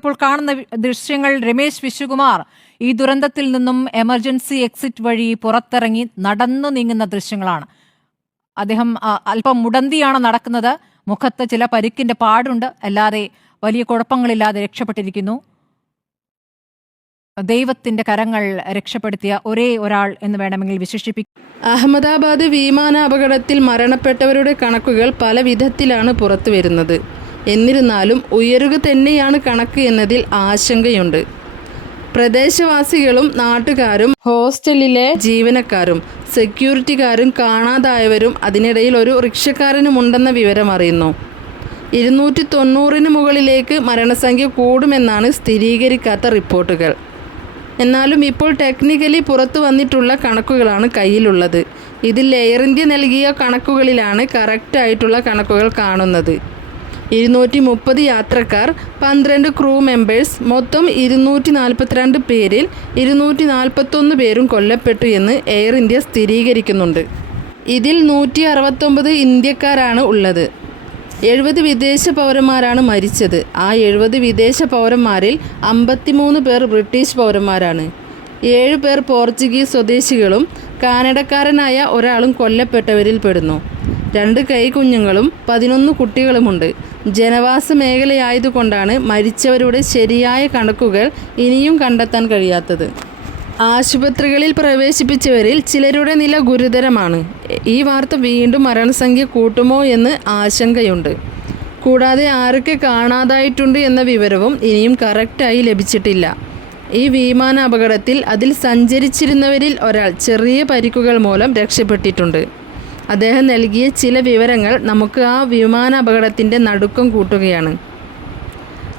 ഇപ്പോൾ കാണുന്ന ദൃശ്യങ്ങൾ രമേശ് വിശ്വകുമാർ ഈ ദുരന്തത്തിൽ നിന്നും എമർജൻസി എക്സിറ്റ് വഴി പുറത്തിറങ്ങി നടന്നു നീങ്ങുന്ന ദൃശ്യങ്ങളാണ്. അദ്ദേഹം അല്പം മുടന്തിയാണ് നടക്കുന്നത്. മുഖത്ത് ചില പരിക്കിന്റെ പാടുണ്ട്. അല്ലാതെ വലിയ കുഴപ്പങ്ങളില്ലാതെ രക്ഷപ്പെട്ടിരിക്കുന്നു. ദൈവത്തിന്റെ കരങ്ങൾ രക്ഷപ്പെടുത്തിയ ഒരേ ഒരാൾ എന്ന് വേണമെങ്കിൽ വിശേഷിപ്പിക്കും. അഹമ്മദാബാദ് വിമാന അപകടത്തിൽ മരണപ്പെട്ടവരുടെ കണക്കുകൾ പല വിധത്തിലാണ് പുറത്തു വരുന്നത് എന്നിരുന്നാലും ഉയരുക തന്നെയാണ് കണക്ക് എന്നതിൽ ആശങ്കയുണ്ട്. പ്രദേശവാസികളും നാട്ടുകാരും ഹോസ്റ്റലിലെ ജീവനക്കാരും സെക്യൂരിറ്റിക്കാരും കാണാതായവരും അതിനിടയിൽ ഒരു റിക്ഷക്കാരനുമുണ്ടെന്ന വിവരം അറിയുന്നു. ഇരുന്നൂറ്റി തൊണ്ണൂറിന് മുകളിലേക്ക് മരണസംഖ്യ കൂടുമെന്നാണ് സ്ഥിരീകരിക്കാത്ത റിപ്പോർട്ടുകൾ. എന്നാലും ഇപ്പോൾ ടെക്നിക്കലി പുറത്തു വന്നിട്ടുള്ള കണക്കുകളാണ് കയ്യിലുള്ളത്. ഇതിൽ എയർ ഇന്ത്യ നൽകിയ കണക്കുകളിലാണ് കറക്റ്റായിട്ടുള്ള കണക്കുകൾ കാണുന്നത്. ഇരുന്നൂറ്റി മുപ്പത് യാത്രക്കാർ പന്ത്രണ്ട് ക്രൂ മെമ്പേഴ്സ് മൊത്തം ഇരുന്നൂറ്റി നാൽപ്പത്തിരണ്ട് പേരിൽ ഇരുന്നൂറ്റി നാൽപ്പത്തൊന്ന് പേരും കൊല്ലപ്പെട്ടു എന്ന് എയർ ഇന്ത്യ സ്ഥിരീകരിക്കുന്നുണ്ട്. ഇതിൽ നൂറ്റി അറുപത്തൊമ്പത് ഇന്ത്യക്കാരാണ് ഉള്ളത്. എഴുപത് വിദേശ പൗരന്മാരാണ് മരിച്ചത്. ആ എഴുപത് വിദേശ പൗരന്മാരിൽ അമ്പത്തിമൂന്ന് പേർ ബ്രിട്ടീഷ് പൗരന്മാരാണ്. ഏഴ് പേർ പോർച്ചുഗീസ് സ്വദേശികളും കാനഡക്കാരനായ ഒരാളും കൊല്ലപ്പെട്ടവരിൽ പെടുന്നു രണ്ട് കൈകുഞ്ഞുങ്ങളും പതിനൊന്ന് കുട്ടികളുമുണ്ട്. ജനവാസ മേഖലയായതുകൊണ്ടാണ് മരിച്ചവരുടെ ശരിയായ കണക്കുകൾ ഇനിയും കണ്ടെത്താൻ കഴിയാത്തത്. ആശുപത്രികളിൽ പ്രവേശിപ്പിച്ചവരിൽ ചിലരുടെ നില ഗുരുതരമാണ്. ഈ വാർത്ത വീണ്ടും മരണസംഖ്യ കൂട്ടുമോ എന്ന് ആശങ്കയുണ്ട്. കൂടാതെ ആരൊക്കെ കാണാതായിട്ടുണ്ട് എന്ന വിവരവും ഇനിയും കറക്റ്റായി ലഭിച്ചിട്ടില്ല. ഈ വിമാന അപകടത്തിൽ അതിൽ സഞ്ചരിച്ചിരുന്നവരിൽ ഒരാൾ ചെറിയ പരിക്കുകൾ മൂലം രക്ഷപ്പെട്ടിട്ടുണ്ട്. അദ്ദേഹം നൽകിയ ചില വിവരങ്ങൾ നമുക്ക് ആ വിമാന അപകടത്തിന്റെ നടുക്കം കൂട്ടുകയാണ്.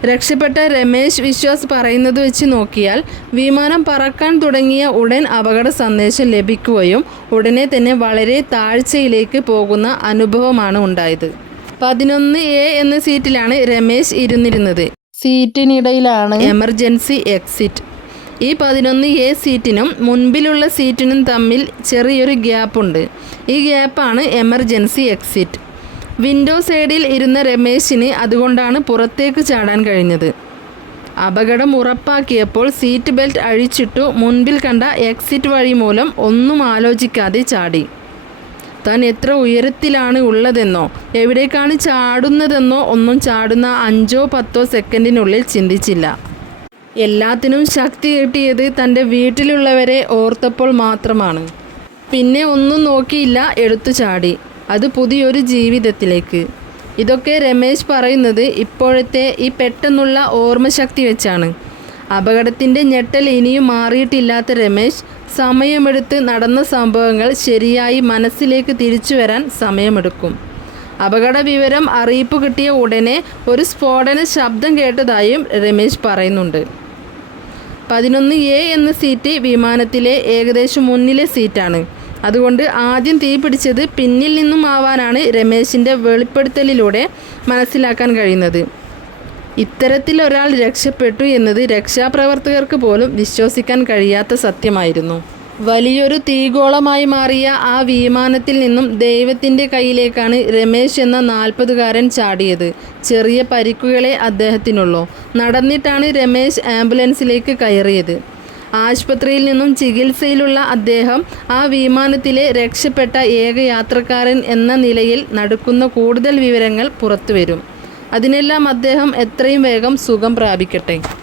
രക്ഷപ്പെട്ട രമേശ് വിശ്വാസ് പറയുന്നത് വെച്ച് നോക്കിയാൽ വിമാനം പറക്കാൻ തുടങ്ങിയ ഉടൻ അപകട സന്ദേശം ലഭിക്കുകയും ഉടനെ തന്നെ വളരെ താഴ്ചയിലേക്ക് പോകുന്ന അനുഭവമാണ് ഉണ്ടായത്. പതിനൊന്ന് എ എന്ന സീറ്റിലാണ് രമേശ് ഇരുന്നിരുന്നത്. സീറ്റിനിടയിലാണ് എമർജൻസി എക്സിറ്റ്. ഈ പതിനൊന്ന് എ സീറ്റിനും മുൻപിലുള്ള സീറ്റിനും തമ്മിൽ ചെറിയൊരു ഗ്യാപ്പുണ്ട് ഈ ഗ്യാപ്പാണ് എമർജൻസി എക്സിറ്റ് വിൻഡോ സൈഡിൽ ഇരുന്ന രമേശിന് അതുകൊണ്ടാണ് പുറത്തേക്ക് ചാടാൻ കഴിഞ്ഞത്. അപകടം ഉറപ്പാക്കിയപ്പോൾ സീറ്റ് ബെൽറ്റ് അഴിച്ചിട്ടു മുൻപിൽ കണ്ട എക്സിറ്റ് വഴി മൂലം ഒന്നും ആലോചിക്കാതെ ചാടി. താൻ എത്ര ഉയരത്തിലാണ് ഉള്ളതെന്നോ എവിടേക്കാണ് ചാടുന്നതെന്നോ ഒന്നും ചാടുന്ന അഞ്ചോ പത്തോ സെക്കൻഡിനുള്ളിൽ ചിന്തിച്ചില്ല. എല്ലാത്തിനും ശക്തി കിട്ടിയത് തന്റെ വീട്ടിലുള്ളവരെ ഓർത്തപ്പോൾ മാത്രമാണ്. പിന്നെ ഒന്നും നോക്കിയില്ല എടുത്തു ചാടി. അത് പുതിയൊരു ജീവിതത്തിലേക്ക്. ഇതൊക്കെ രമേശ് പറയുന്നത് ഇപ്പോഴത്തെ ഈ പെട്ടെന്നുള്ള ഓർമ്മശക്തി വെച്ചാണ്. അപകടത്തിന്റെ ഞെട്ടൽ ഇനിയും മാറിയിട്ടില്ലാത്ത രമേശ് സമയമെടുത്ത് നടന്ന സംഭവങ്ങൾ ശരിയായി മനസ്സിലേക്ക് തിരിച്ചു വരാൻ സമയമെടുക്കും. അപകട വിവരം അറിയിപ്പ് കിട്ടിയ ഉടനെ ഒരു സ്ഫോടന ശബ്ദം കേട്ടതായും രമേശ് പറയുന്നുണ്ട്. പതിനൊന്ന് എ എന്ന സീറ്റ് വിമാനത്തിലെ ഏകദേശം മുന്നിലെ സീറ്റാണ്. അതുകൊണ്ട് ആദ്യം തീ പിടിച്ചത് പിന്നിൽ നിന്നും ആവാനാണ് രമേശിന്റെ വെളിപ്പെടുത്തലിലൂടെ മനസ്സിലാക്കാൻ കഴിയുന്നത്. ഇത്തരത്തിൽ ഒരാൾ രക്ഷപ്പെട്ടു എന്നത് രക്ഷാപ്രവർത്തകർക്ക് പോലും വിശ്വസിക്കാൻ കഴിയാത്ത സത്യമായിരുന്നു. വലിയൊരു തീഗോളമായി മാറിയ ആ വിമാനത്തിൽ നിന്നും ദൈവത്തിന്റെ കയ്യിലേക്കാണ് രമേശ് എന്ന നാൽപ്പതുകാരൻ ചാടിയത്. ചെറിയ പരിക്കുകളെ അദ്ദേഹത്തിനുള്ളൂ. നടന്നിട്ടാണ് രമേശ് ആംബുലൻസിലേക്ക് കയറിയത്. ആശുപത്രിയിൽ നിന്നും ചികിത്സയിലുള്ള അദ്ദേഹം ആ വിമാനത്തിലെ രക്ഷപ്പെട്ട ഏക യാത്രക്കാരൻ എന്ന നിലയിൽ നടക്കുന്ന കൂടുതൽ വിവരങ്ങൾ പുറത്തുവരും. അതിനെല്ലാം അദ്ദേഹം എത്രയും വേഗം സുഖം പ്രാപിക്കട്ടെ.